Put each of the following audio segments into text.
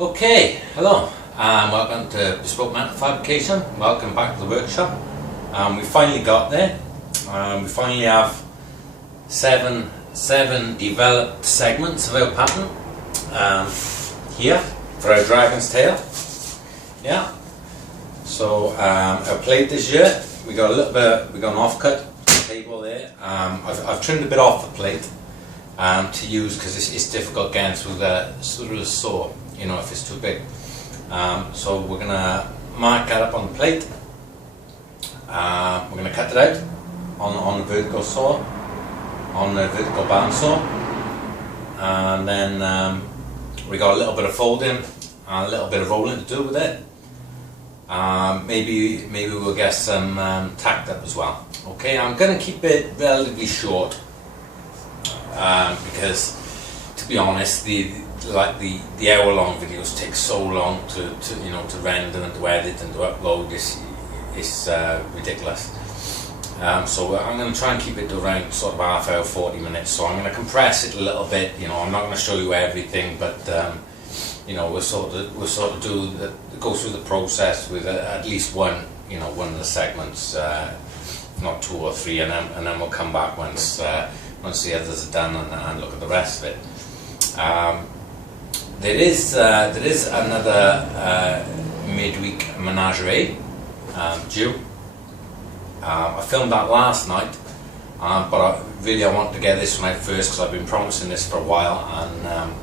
Okay, hello, welcome to Bespoke Metal Fabrication. Welcome back to the workshop. We finally got there. We finally have seven developed segments of our pattern here for our dragon's tail. Yeah. So our plate this year, we got an offcut table there. I've trimmed a bit off the plate to use because it's difficult getting through the saw, you know, if it's too big. So we're gonna mark that up on the plate. We're gonna cut it out on the vertical saw, on the vertical bandsaw, and then we got a little bit of folding and a little bit of rolling to do with it. Maybe we'll get some tacked up as well. Okay, I'm gonna keep it relatively short because, to be honest, the hour-long videos take so long to render and to edit and to upload. It's ridiculous. So I'm going to try and keep it to around sort of half hour, 40 minutes. So I'm going to compress it a little bit. You know, I'm not going to show you everything, but you know, we'll sort of go through the process with at least one of the segments, not two or three, and then we'll come back once the others are done and look at the rest of it. There is another midweek menagerie due. I filmed that last night, but I want to get this one out first because I've been promising this for a while, and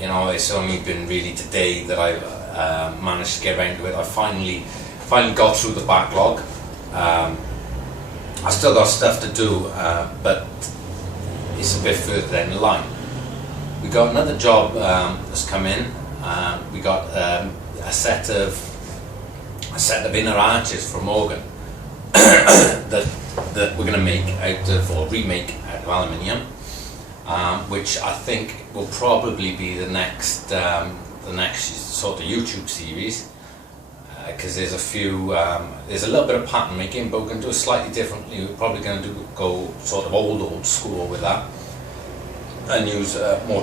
you know, it's only been really today that I've managed to get around to it. I finally got through the backlog. I still got stuff to do, but it's a bit further down the line. We got another job that's come in. We got a set of inner arches from Morgan that we're going to make out of, or remake out of aluminium, which I think will probably be the next sort of YouTube series, because there's a little bit of pattern making, but we're going to do it slightly differently. We're probably going to go sort of old school with that, and use more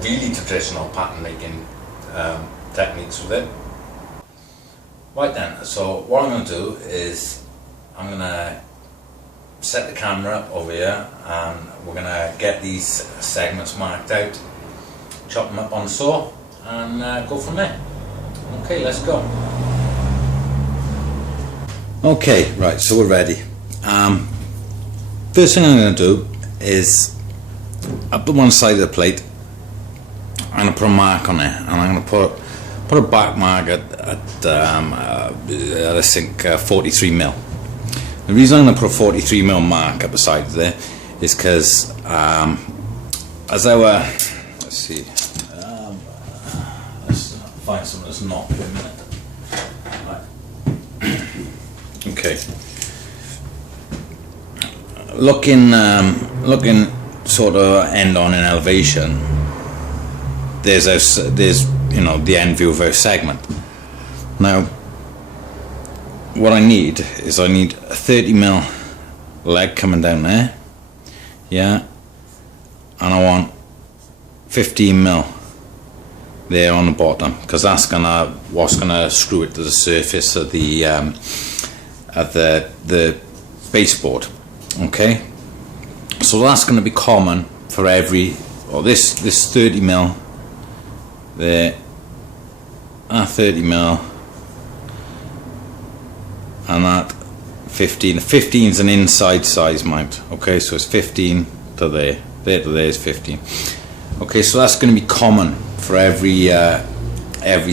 really traditional pattern making techniques with it. Right then, so what I'm going to do is I'm going to set the camera up over here, and we're going to get these segments marked out, chop them up on the saw, and go from there. Okay, let's go. Okay, right, so we're ready. First thing I'm going to do is up the one side of the plate, I'm going to put a mark on it, and I'm going to put a back mark at I think 43mm. The reason I'm going to put a 43mm mark up the side of there is because as our, let's see, let's find something that's not for a minute. Right. Okay. Looking sort of end on in elevation, there's you know, the end view of our segment. Now what I need a 30mm leg coming down there, yeah, and I want 15mm there on the bottom, because that's what's gonna screw it to the surface of the baseboard. Okay, so that's going to be common for every, or this 30mm there, 30mm, and that 15. 15 is an inside size mount. Okay, so it's 15 to there to there is 15. Okay, so that's going to be common for every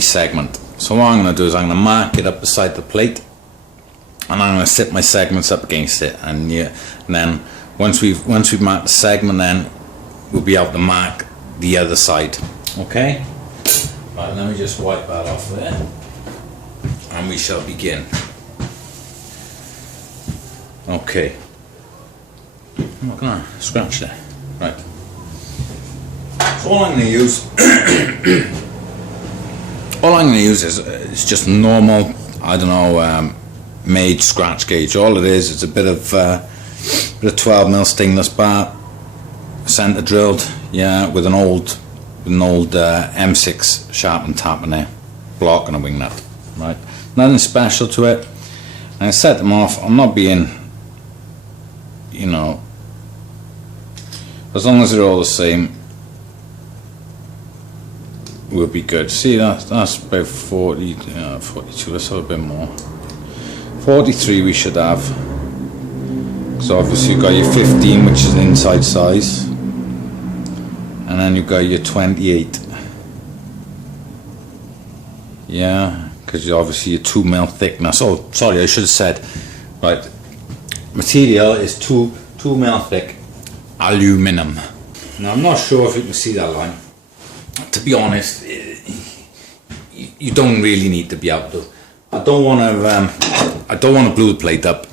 segment. So what I'm going to do is I'm going to mark it up beside the plate, and I'm going to sit my segments up against it, and then once we've marked the segment, then we'll be able to mark the other side. Okay, right, let me just wipe that off there, and we shall begin. Okay, I'm not gonna scratch there. Right, so all I'm going to use is just normal, I don't know, made scratch gauge. All it is a bit of 12mm stainless bar, center drilled, yeah, with an old with an old M6 sharpened tap in there, blocking a wing nut, right? Nothing special to it. And I set them off. I'm not being, you know, as long as they're all the same, we'll be good. See, that's about 40, 42, let's have a bit more. 43 we should have. So obviously you've got your 15, which is an inside size. And then you've got your 28. Yeah, because obviously your 2mm thickness. Oh, sorry, I should have said. Right, material is 2mm thick aluminum. Now I'm not sure if you can see that line. To be honest, you don't really need to be able to. I don't want to glue the plate up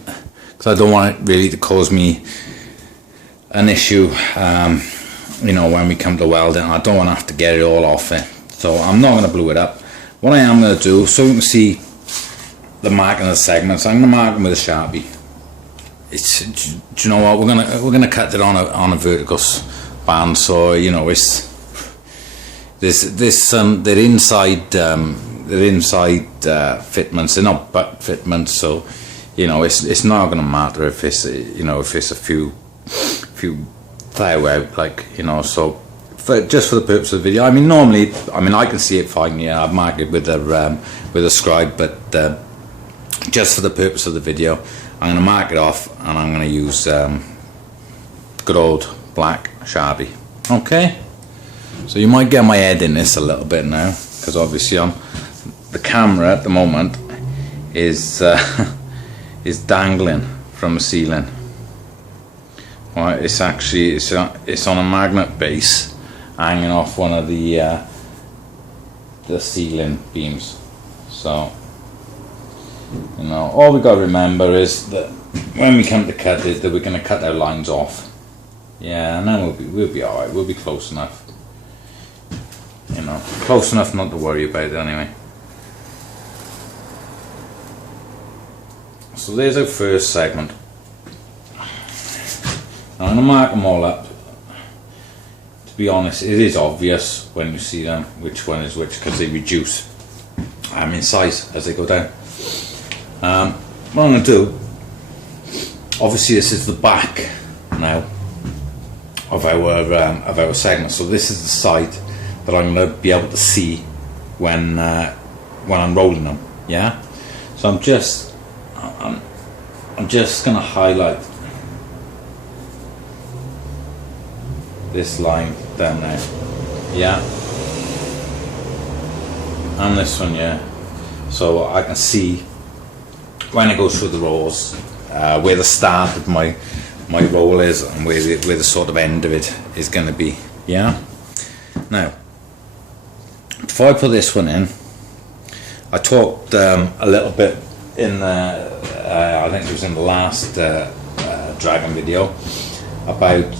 because I don't want it really to cause me an issue. You know, when we come to welding, I don't want to have to get it all off it. So I'm not going to glue it up. What I am going to do, so you can see the marking of the segments, I'm going to mark them with a Sharpie. Do you know what? We're gonna cut it on a vertical band, so you know it's they're inside fitments. They're not butt fitments, so you know it's not gonna matter if it's a few thou out, like, you know. So just for the purpose of the video, I mean normally I can see it fine. Yeah, I've marked it with a scribe, but just for the purpose of the video, I'm going to mark it off and I'm going to use good old black Sharpie. Okay, so you might get my head in this a little bit now, because obviously the camera at the moment is dangling from the ceiling. Right, it's on a magnet base hanging off one of the ceiling beams. So you know, all we got to remember is that when we come to cut it, that we're going to cut our lines off. Yeah, and then we'll be all right. We'll be close enough. You know, close enough not to worry about it anyway. So there's our first segment. I'm going to mark them all up. To be honest, it is obvious when you see them which one is which, because they reduce in size as they go down. What I'm going to do, obviously this is the back now of our segment, so this is the side that I'm going to be able to see when I'm rolling them. Yeah, so I'm just going to highlight this line down there, yeah, and this one, yeah, so I can see when I go through the rolls where the start of my roll is and where the sort of end of it is going to be. Yeah. Now, before I put this one in, I talked a little bit in I think it was in the last Dragon video about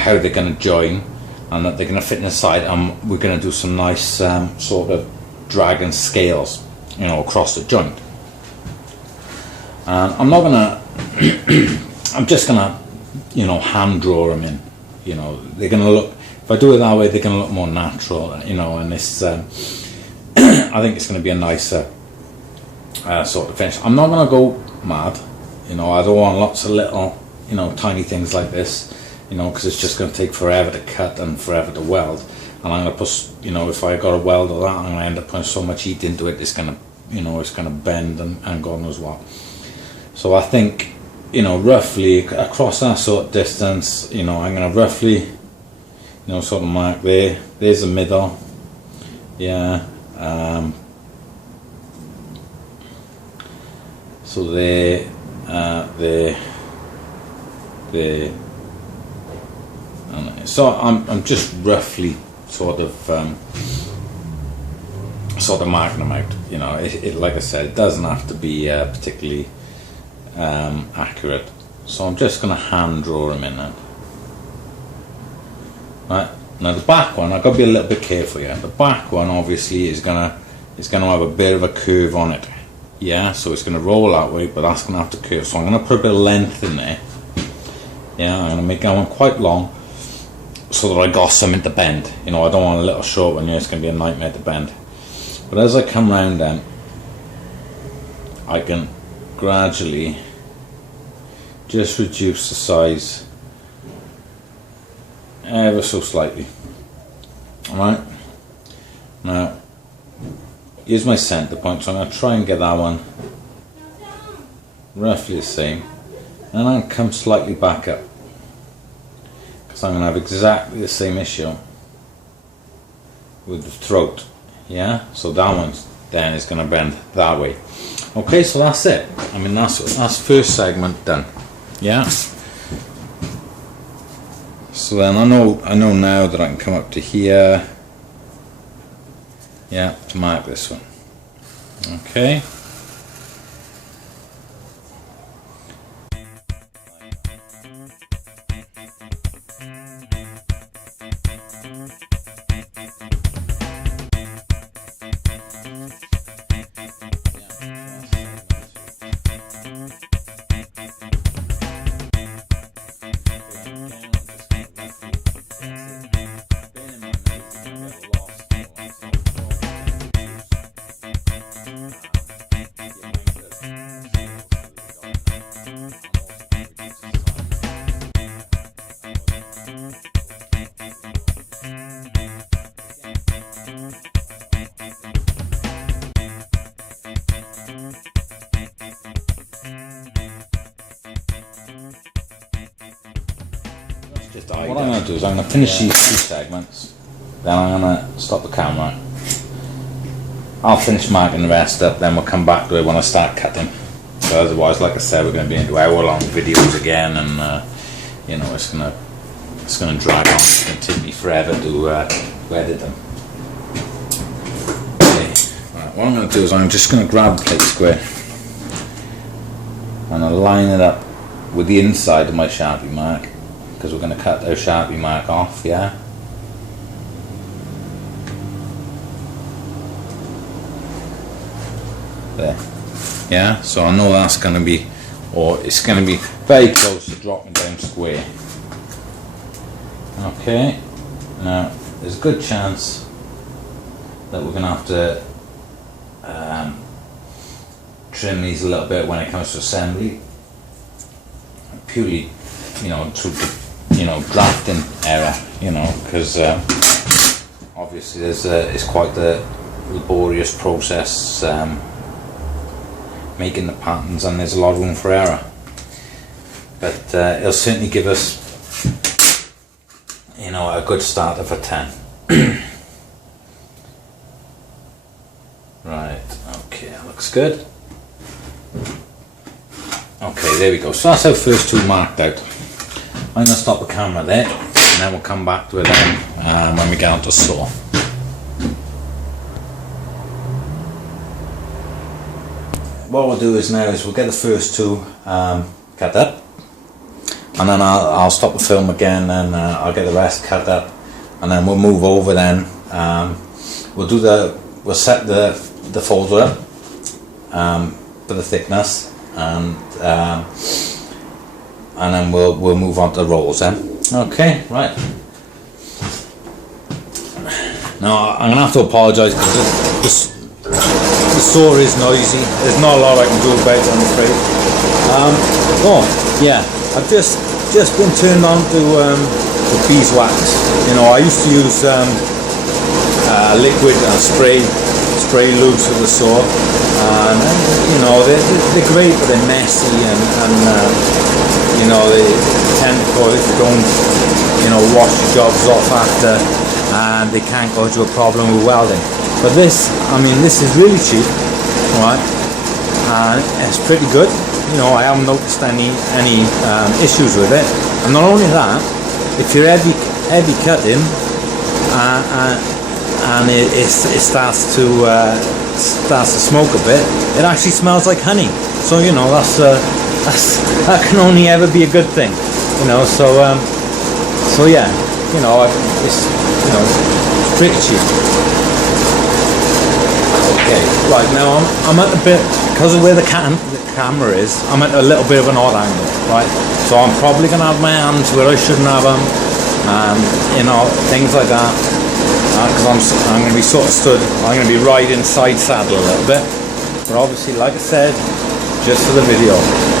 how they're going to join and that they're going to fit inside, and we're going to do some nice sort of Dragon scales, you know, across the joint. And I'm not gonna I'm just gonna, you know, hand draw them in. You know, they're gonna look, if I do it that way, they're gonna look more natural, you know, and this I think it's gonna be a nicer sort of finish. I'm not gonna go mad, you know. I don't want lots of little, you know, tiny things like this, you know, because it's just gonna take forever to cut and forever to weld. And I'm gonna put, you know, if I got a weld or that, I'm gonna end up putting so much heat into it, it's gonna, you know, it's gonna bend and God knows what. So I think, you know, roughly across that sort of distance, you know, I'm going to roughly, you know, sort of mark there. There's the middle. Yeah. So there, there. And so I'm just roughly sort of marking them out. You know, it like I said, it doesn't have to be particularly accurate, so I'm just going to hand draw them in then. Right, now the back one, I've got to be a little bit careful here. The back one obviously is going to have a bit of a curve on it, yeah, so it's going to roll that way, but that's going to have to curve, so I'm going to put a bit of length in there. Yeah, I'm going to make that one quite long, so that I got something to bend. You know, I don't want a little short one here, it's going to be a nightmare to bend. But as I come round then, I can gradually just reduce the size ever so slightly. Alright, now here's my centre point, so I'm going to try and get that one roughly the same, and I'll come slightly back up, because I'm going to have exactly the same issue with the throat. Yeah, so that one then is going to bend that way. Okay, so that's it. I mean, that's first segment done. Yeah. So then I know now that I can come up to here. Yeah, to mark this one. Okay. What I'm going to do is I'm going to finish these 2 segments, then I'm going to stop the camera, I'll finish marking the rest up, then we'll come back to it when I start cutting. So otherwise, like I said, we're going to be into hour-long videos again, and you know, it's going to drag on. It's going to take me forever to edit them. Okay. Right, what I'm going to do is I'm just going to grab the plate square and I'll line it up with the inside of my Sharpie mark, because we're going to cut our Sharpie mark off. Yeah. There. Yeah, so I know that's going to be, or it's going to be very close to dropping down square. Okay, now there's a good chance that we're going to have to trim these a little bit when it comes to assembly, purely, you know, through the, you know, drafting error, you know, because obviously it's quite the laborious process making the patterns, and there's a lot of room for error, but it'll certainly give us, you know, a good starter for 10. Right, okay, that looks good. Okay, there we go. So that's our first 2 marked out. I'm going to stop the camera there, and then we'll come back to it then when we get onto saw. What we'll do is now is we'll get the first 2 cut up, and then I'll stop the film again, and I'll get the rest cut up, and then we'll move over. Then we'll set the folder up for the thickness, and then we'll move on to the rolls then. Okay, right. Now I'm gonna have to apologise because the saw is noisy. There's not a lot I can do about it, I'm afraid. Oh yeah, I've just been turned on to the beeswax. You know, I used to use liquid and spray lubes for the saw, and you know, they're great, but they're messy, and you know, they tend to cause, if you don't, you know, wash your jobs off after, and they can cause you a problem with welding. But this, I mean, this is really cheap, right? And it's pretty good. You know, I haven't noticed any issues with it. And not only that, if you're heavy cutting, and it starts to smoke a bit, it actually smells like honey. So you know, that can only ever be a good thing. You know, so yeah, you know, it's pretty cheap. Okay, right, now I'm at a bit, because of where the camera is, I'm at a little bit of an odd angle, right? So I'm probably going to have my hands where I shouldn't have them, and you know, things like that. Because I'm going to be sort of stood, I'm going to be riding side saddle a little bit, but obviously, like I said, just for the video.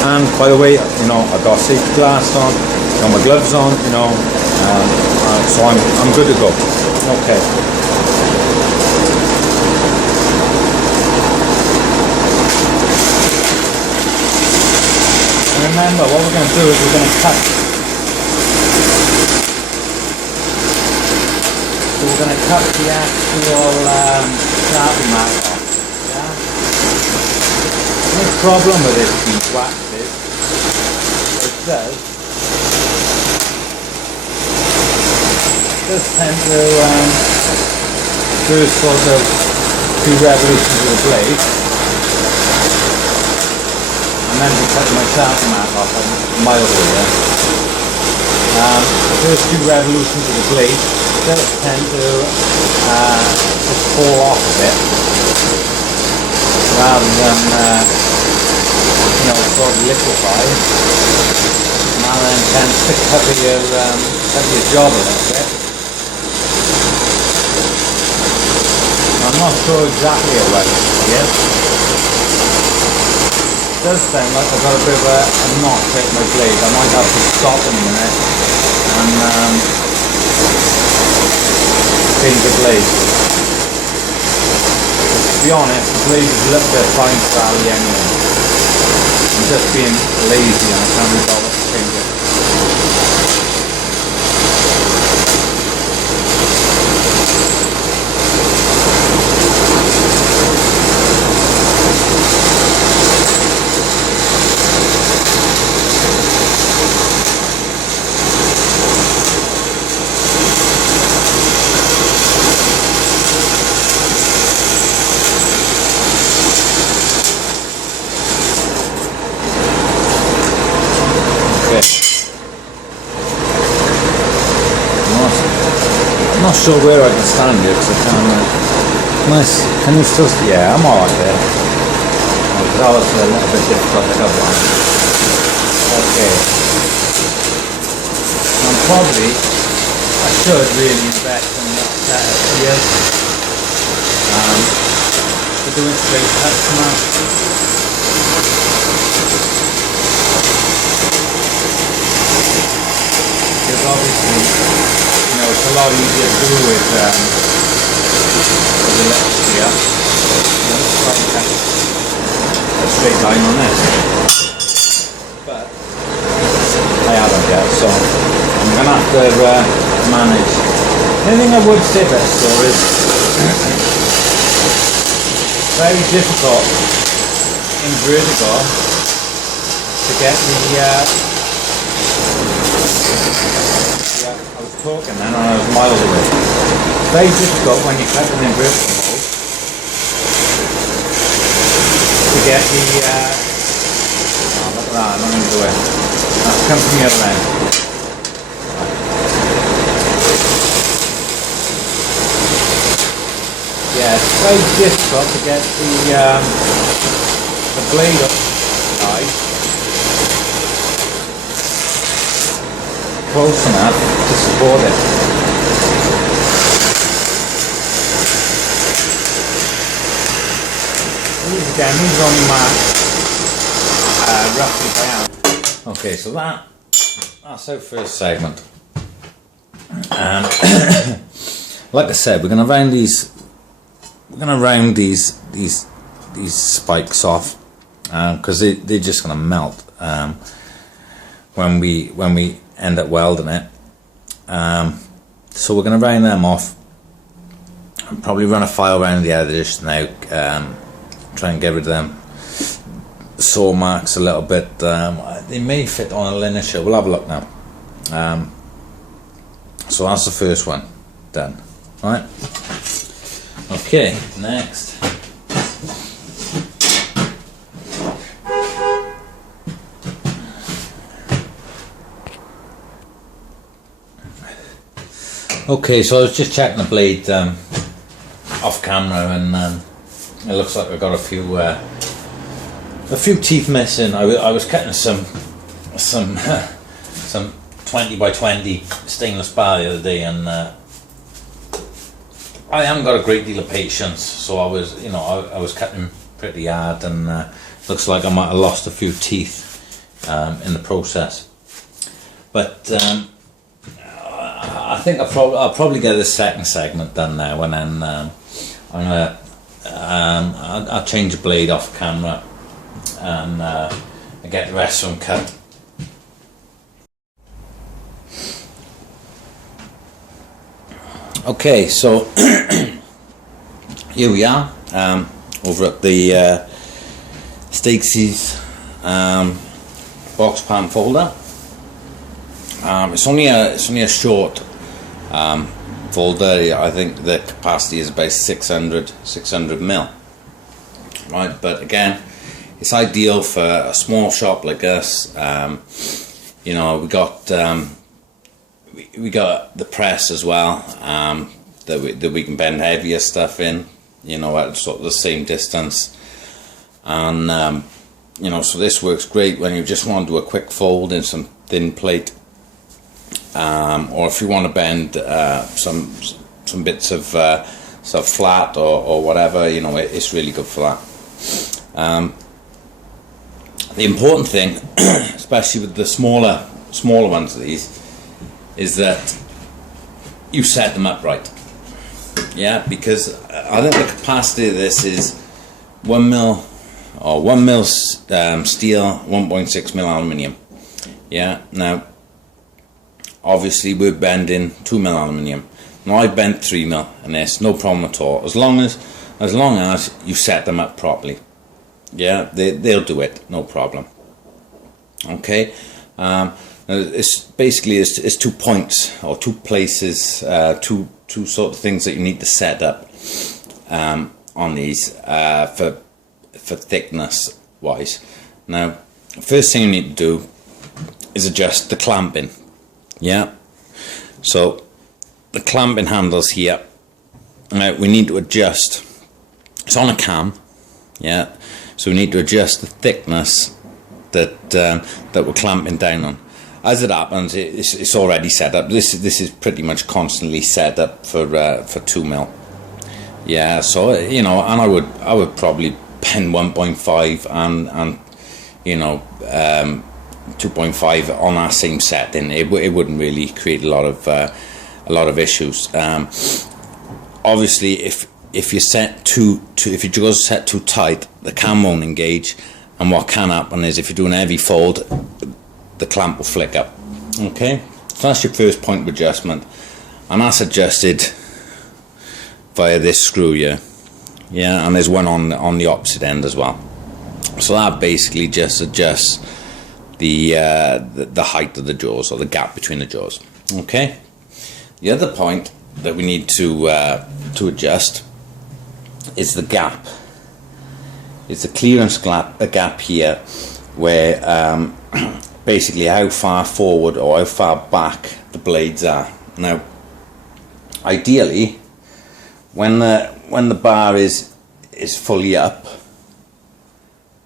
And by the way, you know, I've got safety glass on, got my gloves on, you know, so I'm good to go. Okay. And remember, what we're going to do is we're going to cut. So we're going to cut the actual sharpie mark off. Yeah? No problem with this piece waxes. It does tend to do sort of 2 revolutions of the blade. I'm meant to be cutting my sharpie mark off a mile away. The first 2 revolutions of the blade does tend to just fall off a bit, rather than you know, sort of liquefy. Now then tends to cover your job a little bit. I'm not sure exactly how well it's yet. It does sound like I've got a bit of a notch at my blade. I might have to stop in a minute and change the blade. But to be honest, the blade is a little bit fine sally anyway. I'm just being lazy and I can't be bothered to change it. I'm not sure where I can stand here because I can't. Nice. Can you still? Yeah, I'm alright there. Because that was a little bit difficult to cover on. Okay. And probably I should really invest in that set of shears. For doing straight cuts now. Because obviously, you know, it's a lot easier to do with a little shear. Let's try and cut a straight line on this. But I haven't yet, so I'm going to have to manage. The only thing I would say about the store is very difficult in vertigo to get the I was talking then and I was miles away. It's very difficult when you're cutting in vertical mode to get the oh, look at that, I'm not going to do it. That's come from the other end. Yeah, it's very difficult to get the blade up right. Close enough to support it. These are only marked roughly by hand. Okay, so that's our first segment. Like I said, we're going to round these. We're going to round these spikes off because they're just going to melt when we end up welding it. So we're going to round them off and probably run a file around the edges now, try and get rid of them saw marks a little bit. They may fit on a linear. We'll have a look now. So that's the first one done. Alright, okay, next. Okay, so I was just checking the blade off camera, and it looks like I've got a few teeth missing. I was cutting some 20 by 20 stainless bar the other day, and I haven't got a great deal of patience, so I was, you know, I was cutting pretty hard, and looks like I might have lost a few teeth in the process. But I think I'll probably get this second segment done now, and then I'll change the blade off camera and get the rest of them cut. Okay, so here we are over at the Stacey's box pan folder. It's only a short folder. I think the capacity is about 600 mil, right? But again, it's ideal for a small shop like us. You know, we got the press as well, that we can bend heavier stuff in, you know, at sort of the same distance, and you know, so this works great when you just want to do a quick fold in some thin plate, or if you want to bend some bits of stuff flat or whatever, you know, it's really good for that. The important thing, especially with the smaller ones of these, is that you set them up right. Yeah, because I think the capacity of this is 1 mil or 1 mil steel, 1.6 mil aluminium. Yeah, now obviously we're bending 2 mil aluminium. Now I bent 3 mil, and there's no problem at all, as long as you set them up properly. Yeah, they'll do it, no problem. Okay. It's basically it's 2 points or 2 places, two sort of things that you need to set up on these for thickness wise. Now, first thing you need to do is adjust the clamping. Yeah, so the clamping handles here. Now we need to adjust. It's on a cam. Yeah, so we need to adjust the thickness that we're clamping down on. As it happens, it's already set up. This is pretty much constantly set up for 2 mil. Yeah, so you know, and I would probably pen 1.5 and you know 2.5 on our same setting. It wouldn't really create a lot of issues. Obviously, if you set if your jaws are set too tight, the cam won't engage, and what can happen is if you're doing a heavy fold, the clamp will flick up. Okay, so that's your first point of adjustment, and that's adjusted via this screw here. Yeah, and there's one on the opposite end as well. So that basically just adjusts the height of the jaws, or the gap between the jaws. Okay, the other point that we need to adjust is the gap. It's the clearance gap here, where basically how far forward or how far back the blades are. Now, ideally, when the bar is fully up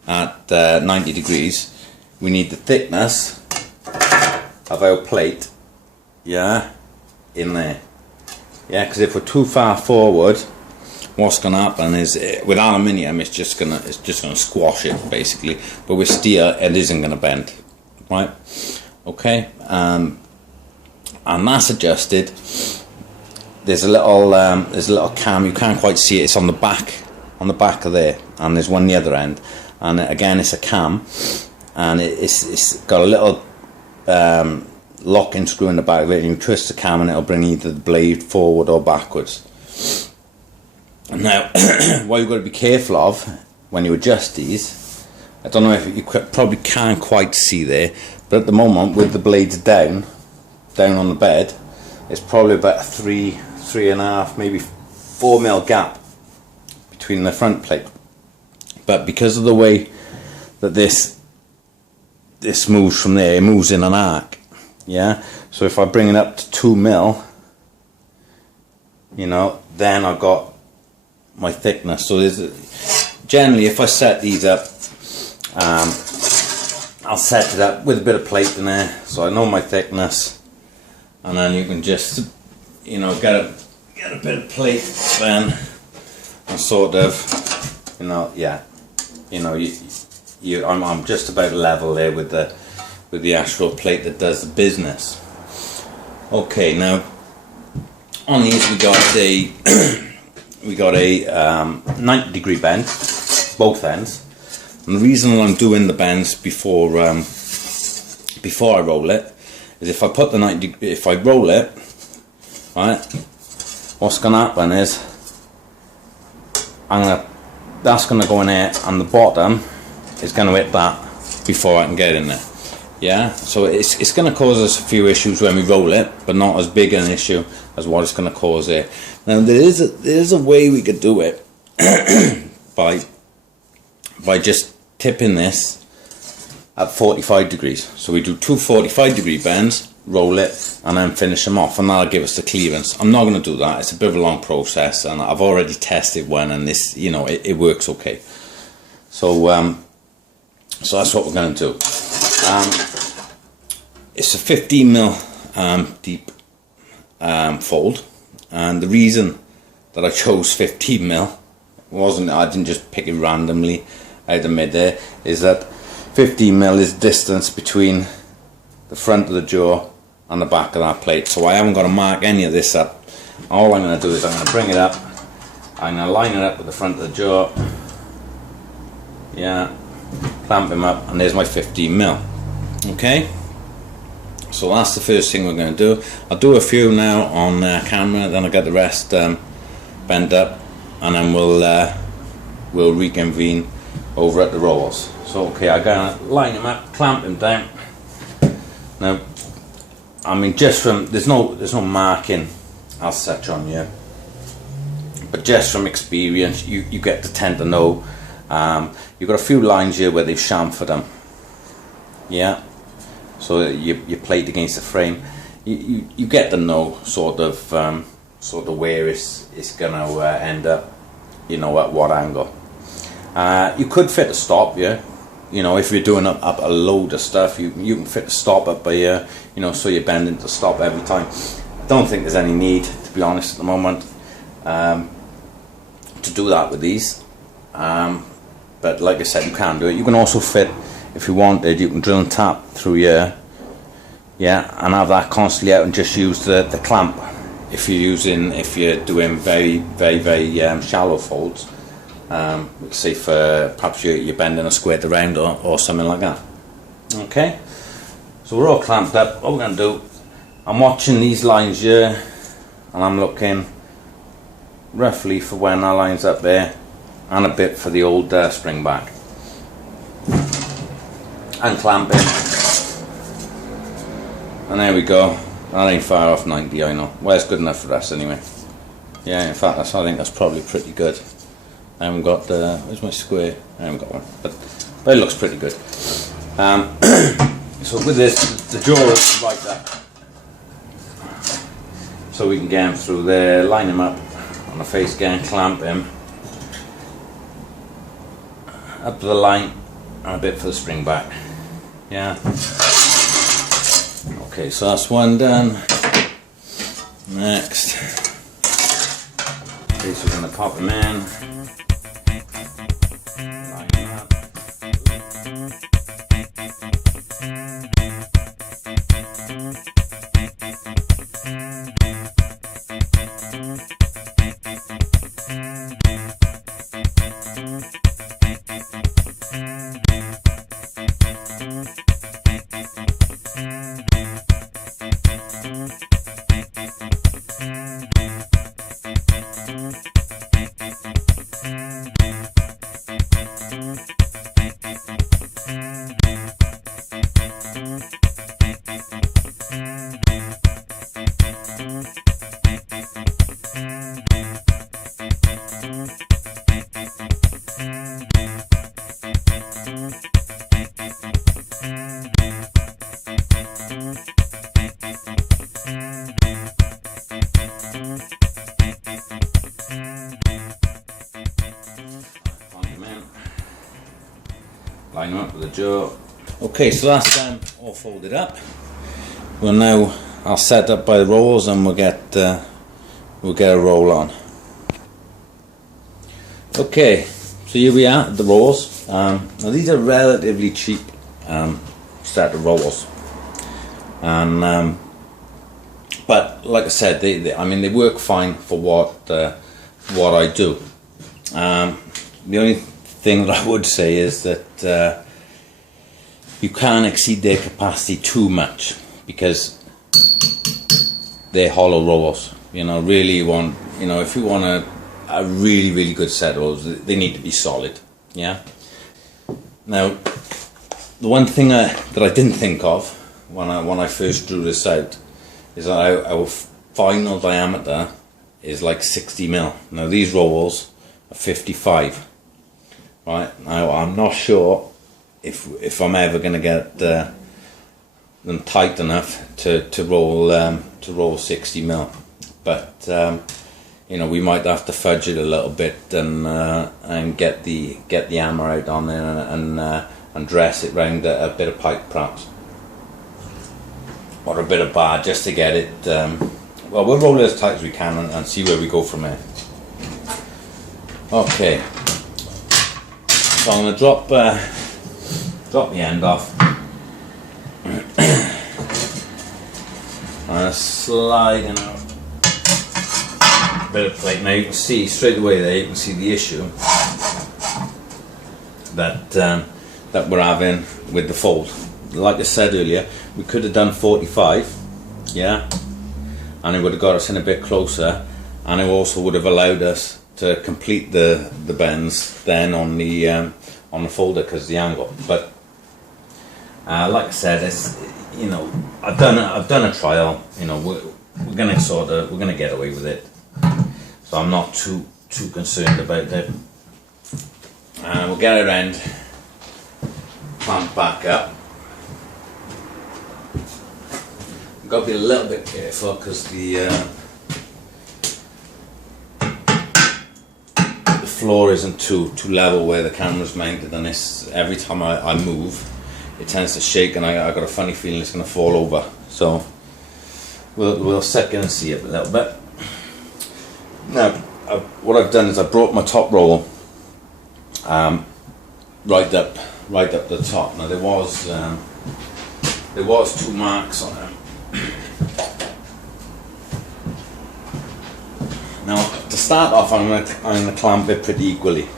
at 90 degrees, we need the thickness of our plate, yeah, in there. Yeah, because if we're too far forward, what's going to happen is with aluminium, it's just gonna squash it basically. But with steel, it isn't going to bend, right? Okay, and that's adjusted. There's a little cam. You can't quite see it. It's on the back of there, and there's one the other end. And again, it's a cam, and it's got a little locking screw in the back of it, and you twist the cam and it'll bring either the blade forward or backwards. Now, what you've got to be careful of when you adjust these, I don't know if you probably can't quite see there, but at the moment with the blades down on the bed, it's probably about a 3.5, maybe 4 mil gap between the front plate. But because of the way that this moves from there, it moves in an arc. Yeah, so if I bring it up to 2 mil, you know, then I've got my thickness. So there's generally, if I set these up I'll set it up with a bit of plate in there, so I know my thickness, and then you can just, you know, get a bit of plate then, and sort of, you know, yeah, you know, I'm just about level there with the actual plate that does the business. Okay, now on these we got a 90-degree bend, both ends. And the reason I'm doing the bends before I roll it is if I put the if I roll it, right, what's going to happen is that's going to go in there, and the bottom is going to hit that before I can get in there. Yeah, so it's going to cause us a few issues when we roll it, but not as big an issue as what it's going to cause here. Now there is a way we could do it by just tipping this at 45 degrees. So we do two 45-degree bends, roll it, and then finish them off, and that'll give us the clearance. I'm not going to do that. It's a bit of a long process, and I've already tested one, and this, you know, it works okay. So so that's what we're going to do. It's a 15mm deep fold, and the reason that I chose 15mm I didn't just pick it randomly out of mid there, is that 15mm is distance between the front of the jaw and the back of that plate. So I haven't got to mark any of this up. All I'm going to do is I'm going to bring it up, I'm going to line it up with the front of the jaw, yeah, clamp him up, and there's my 15mm. Okay, so that's the first thing we're going to do. I'll do a few now on camera, then I'll get the rest bent up, and then we'll reconvene over at the rolls. So okay, I'm going to line him up, clamp him down. Now, I mean, just from there's no marking as such on here, but just from experience, you get to tend to know. You've got a few lines here where they've chamfered them. Yeah. So you plate against the frame. You get to know sort of where it's gonna end up. You know, at what angle. You could fit a stop, yeah. You know, if you're doing up a load of stuff, you can fit a stop up by here. You know, so you're bending to stop every time. I don't think there's any need, to be honest, at the moment, to do that with these. But like I said, you can do it. You can also fit, if you wanted, you can drill and tap through here, yeah, and have that constantly out and just use the clamp. If you're doing very, very, very shallow folds, say for perhaps you're bending a square around or something like that. Okay, so we're all clamped up. What we're going to do, I'm watching these lines here, and I'm looking roughly for when that line's up there, and a bit for the old spring back. And clamping, and there we go. That ain't far off 90, I know. Well, it's good enough for us anyway. Yeah, in fact, I think that's probably pretty good. I haven't got where's my square? I haven't got one, but it looks pretty good. So with this, the jaw is right up, so we can get him through there, line him up on the face again, clamp him up to the line, and a bit for the spring back. Yeah. Okay, so that's one done. Next, okay, so we're going to pop him in. Line him up. Line them up with the jaw. Okay, so that's all folded up. Well, now I'll set up by the rolls and we'll get a roll on. Okay, so here we are, the rolls. Now these are relatively cheap set of rolls, and but like I said, they work fine for what I do. The only thing that I would say is that you can't exceed their capacity too much, because they're hollow rolls. You know, really if you want a really, really good set of rolls, they need to be solid. Yeah. Now, the one thing that I didn't think of when I first drew this out is that our final diameter is like 60 mil. Now these rolls are 55. Right. Now I'm not sure if I'm ever going to get them tight enough to roll 60 mil, but we might have to fudge it a little bit and get the hammer out on there and dress it round a bit of pipe perhaps, or a bit of bar, just to get it. Well, we'll roll it as tight as we can and see where we go from there. Okay, so I'm going to drop the end off. And sliding out a bit of plate. Now you can see straight away there, you can see the issue that we're having with the fold. Like I said earlier, we could have done 45, yeah, and it would have got us in a bit closer, and it also would have allowed us to complete the bends then on the folder because of the angle. But like I said, it's, I've done a trial. We're gonna get away with it, so I'm not too concerned about it. We'll get our end clamped back up. We've got to be a little bit careful because the floor isn't too level where the camera's mounted, and every time I move, it tends to shake, and I got a funny feeling it's going to fall over. So we'll second and see it a little bit. Now, what I've done is I brought my top roll right up the top. Now there was 2 marks on it. Now to start off, I'm gonna clamp it pretty equally.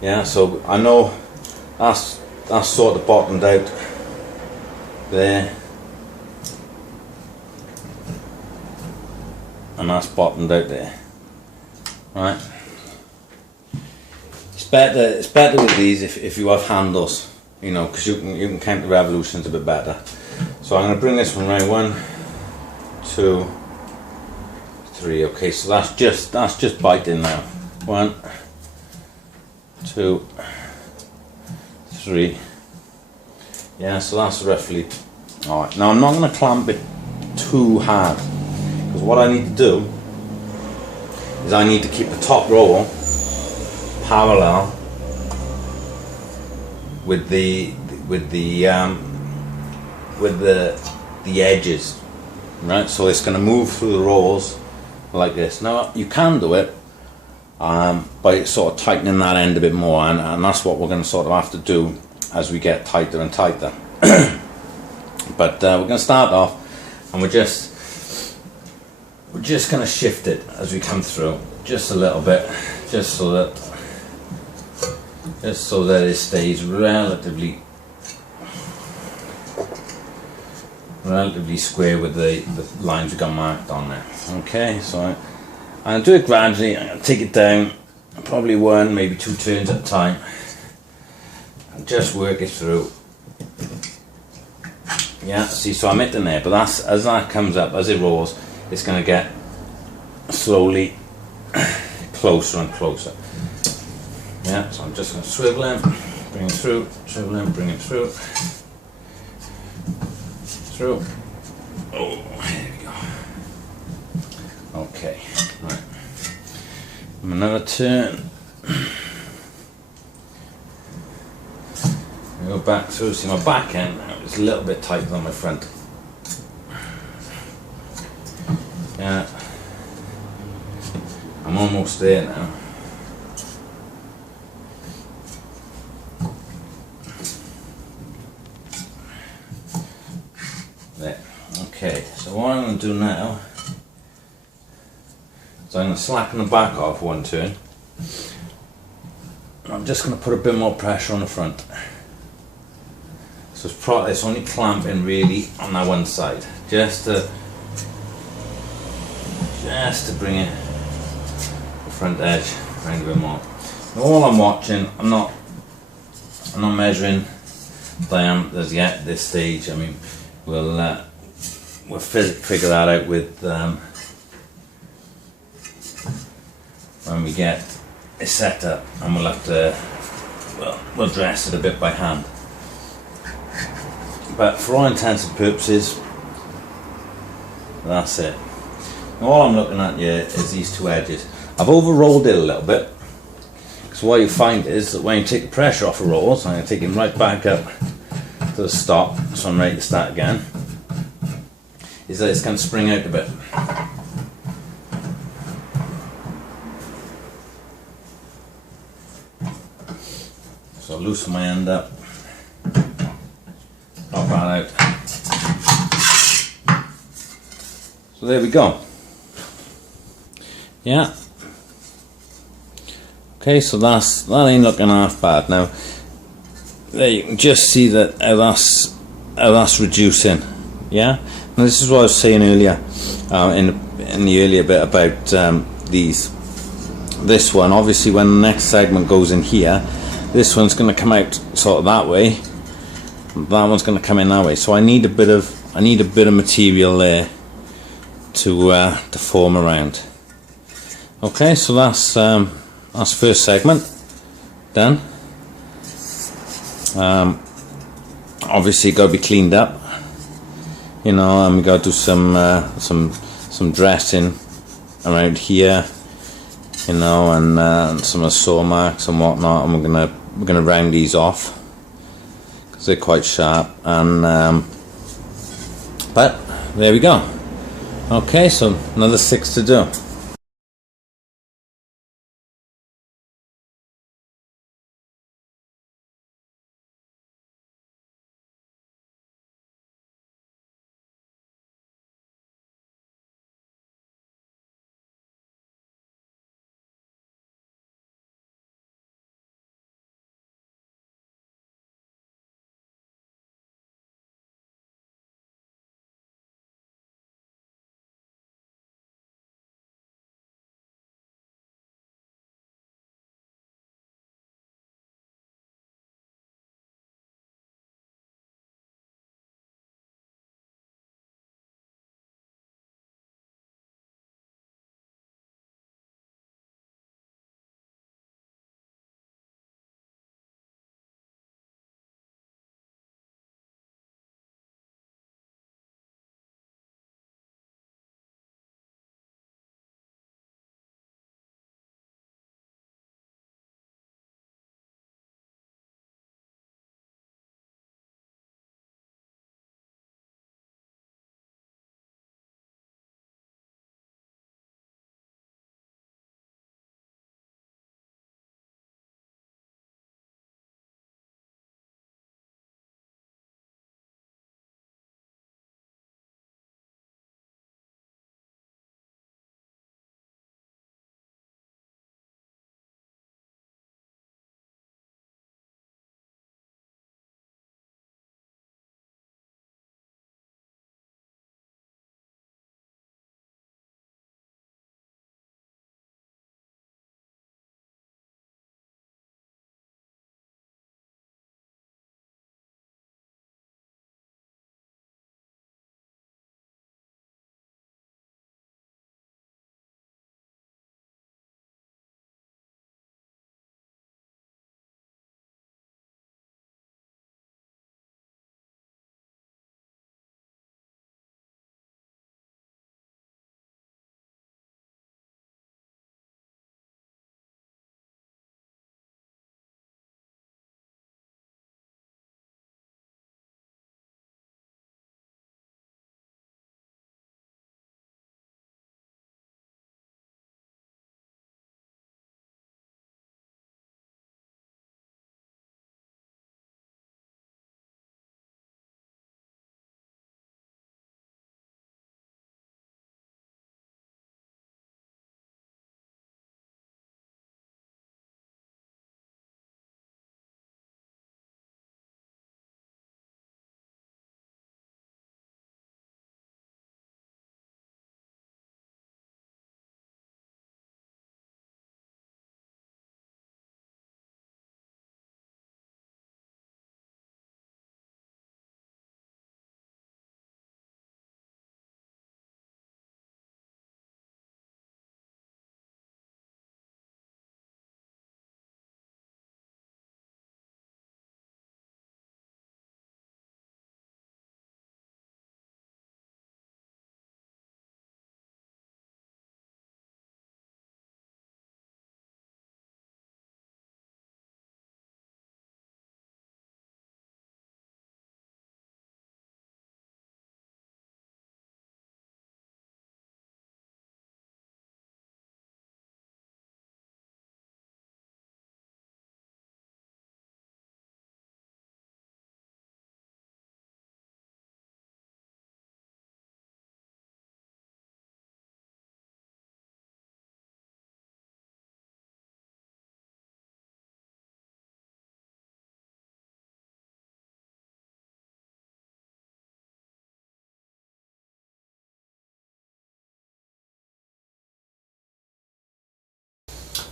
Yeah, so I know that's sort of bottomed out there, and that's bottomed out there, right? It's better with these if you have handles, because you can count the revolutions a bit better. So I'm going to bring this one round, 1, 2, 3. Okay, so that's just biting now. 1, 2, 3. Yeah, so that's roughly. Alright, now I'm not going to clamp it too hard, because what I need to do is I need to keep the top roll parallel with the edges, right? So it's going to move through the rolls like this. Now you can do it by sort of tightening that end a bit more, and that's what we're going to sort of have to do as we get tighter and tighter. But we're going to start off, and we're just going to shift it as we come through, just a little bit, just so that it stays relatively square with the lines we got marked on there. Okay, so I'll do it gradually. I'm going to take it down, probably 1, maybe 2 turns at a time, and just work it through. Yeah, see, so I'm hitting there, but as that comes up, as it rolls, it's going to get slowly closer and closer. Yeah, so I'm just going to swivel him, bring him through, swivel him, bring him through. Oh, here we go. Okay, right. Another turn. There we go back through, see my back end now is a little bit tighter than my front. Yeah, I'm almost there now. There. Okay, so what I'm going to do now is I'm going to slacken the back off one turn. I'm just going to put a bit more pressure on the front. So it's only clamping really on that one side, just to bring it the front edge around a bit more. Now, all I'm watching, I'm not measuring diameters yet at this stage. I mean, we'll figure that out with when we get it set up, and we'll have to we'll dress it a bit by hand. But for all intents and purposes, that's it. Now, all I'm looking at here is these two edges. I've over-rolled it a little bit, because what you find is that when you take the pressure off the rolls, I'm going to take him right back up to the stop, so I'm ready to start again, is that it's going to spring out a bit. So I'll loosen my end up, pop that out. So there we go. Yeah. Okay, so that ain't looking half bad. Now, there you can just see that how that's reducing. Yeah. Now this is what I was saying earlier, in the earlier bit about these. This one, obviously, when the next segment goes in here, this one's going to come out sort of that way. That one's going to come in that way. So I need a bit of material there to form around. Okay, so that's first segment done. Obviously, got to be cleaned up, you know, and we got to do some dressing around here, you know, and some of the saw marks and whatnot, and we're gonna round these off because they're quite sharp. And but there we go. Okay, so another 6 to do.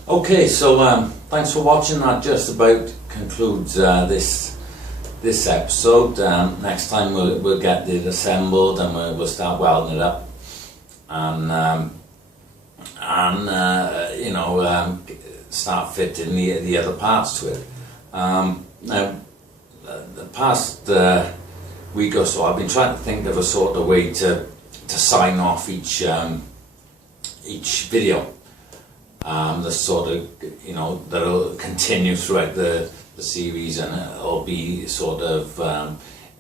Okay, so thanks for watching. That just about concludes this episode. Next time we'll get it assembled and we'll start welding it up, and start fitting the other parts to it. Now, the past week or so, I've been trying to think of a sort of way to sign off each video. The sort of, that'll continue throughout the series, and it'll be sort of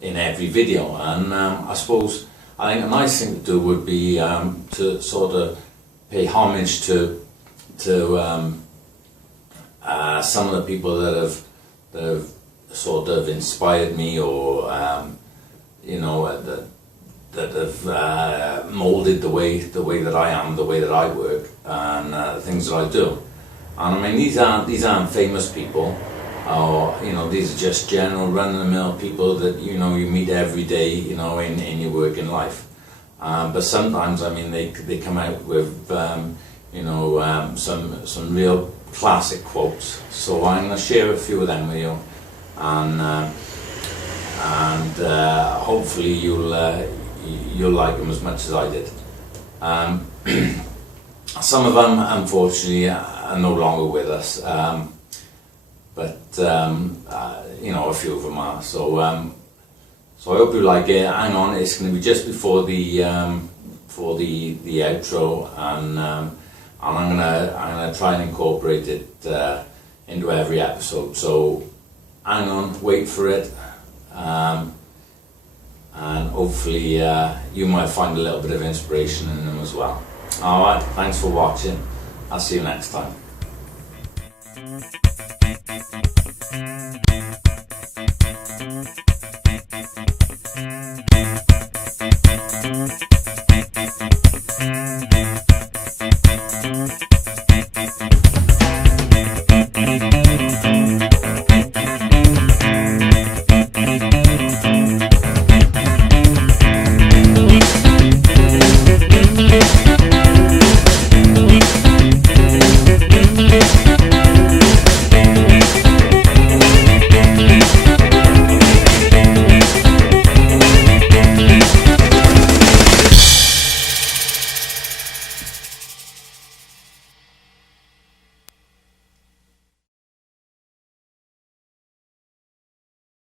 in every video. And I think a nice thing to do would be to sort of pay homage to some of the people that have sort of inspired me, or that have molded the way that I am, the way that I work, and the things that I do. And I mean, these aren't famous people, or these are just general run-of-the-mill people that you meet every day, in your working life. But sometimes, I mean, they come out with some real classic quotes. So I'm going to share a few of them with you, and hopefully you'll like them as much as I did. Some of them, unfortunately, are no longer with us, but a few of them are. So I hope you like it. Hang on, it's going to be just before the outro, and I'm gonna try and incorporate it into every episode. So hang on, wait for it. And hopefully you might find a little bit of inspiration in them as well. Alright, thanks for watching. I'll see you next time.